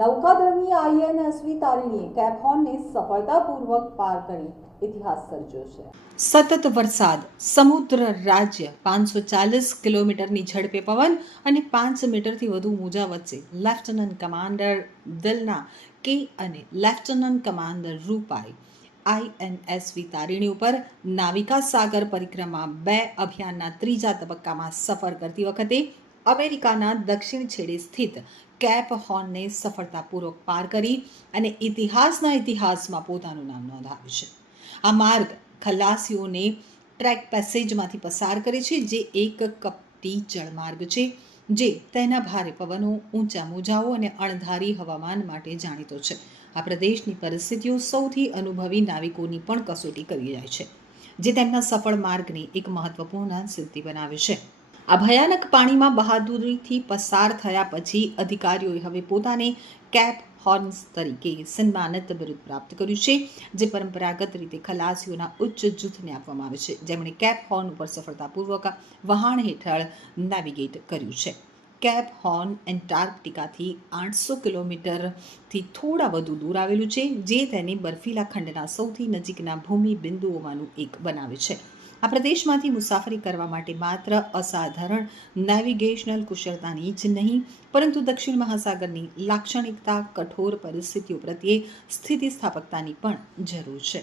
નૌકાદળની INSV તારીણીએ કેપહોનને સફળતાપૂર્વક પાર કરી ઇતિહાસ સર્જ્યો છે. સતત વરસાદ, સમુદ્ર રાજ્ય, પાંચસો ચાલીસ કિલોમીટરની ઝડપે પવન અને પાંચ મીટરથી વધુ મોજા વચ્ચે લેફ્ટનન્ટ કમાન્ડર દિલના કે અને lieutenant commander Roopa A INSV Tarini ઉપર નાવિકા સાગર પરિક્રમા બે અભિયાનના ત્રીજા તબક્કામાં સફર કરતી વખતે અમેરિકાના દક્ષિણ છેડે સ્થિત કેપ હોર્નને સફળતાપૂર્વક પાર કરી અને ઇતિહાસના ઇતિહાસમાં પોતાનું નામ નોંધાવ્યું છે. આ માર્ગ ખલાસીઓને ટ્રેક પેસેજમાંથી પસાર કરે છે, જે એક કપટી જળમાર્ગ છે, જે તેના ભારે પવનો, ઊંચા મોજાઓ અને અણધારી હવામાન માટે જાણીતો છે. આ પ્રદેશની પરિસ્થિતિઓ સૌથી અનુભવી નાવિકોની પણ કસોટી કરી જાય છે, જે તેમના સફળ માર્ગની એક મહત્વપૂર્ણ સિદ્ધિ બનાવે છે. આ ભયાનક પાણીમાં બહાદુરીથી પસાર થયા પછી અધિકારીઓએ હવે પોતાને કેપ હોર્ન્સ તરીકે સન્માનિત બિરુદ પ્રાપ્ત કર્યું છે, જે પરંપરાગત રીતે ખલાસીઓના ઉચ્ચ જૂથને આપવામાં આવે છે. જેમણે કેપ હોર્ન ઉપર સફળતાપૂર્વક વહાણ હેઠળ નેવિગેટ કર્યું છે. કેપ હોર્ન એન્ટાર્કટિકાથી આઠસો કિલોમીટરથી થોડા વધુ દૂર આવેલું છે, જે તેને બર્ફીલા ખંડના સૌથી નજીકના ભૂમિ બિંદુઓમાંનું એક બનાવે છે. આ પ્રદેશમાંથી મુસાફરી કરવા માટે માત્ર અસાધારણ નેવિગેશનલ કુશળતાની જ નહીં, પરંતુ દક્ષિણ મહાસાગરની લાક્ષણિકતા, કઠોર પરિસ્થિતિઓ પ્રત્યે સ્થિતિસ્થાપકતાની પણ જરૂર છે.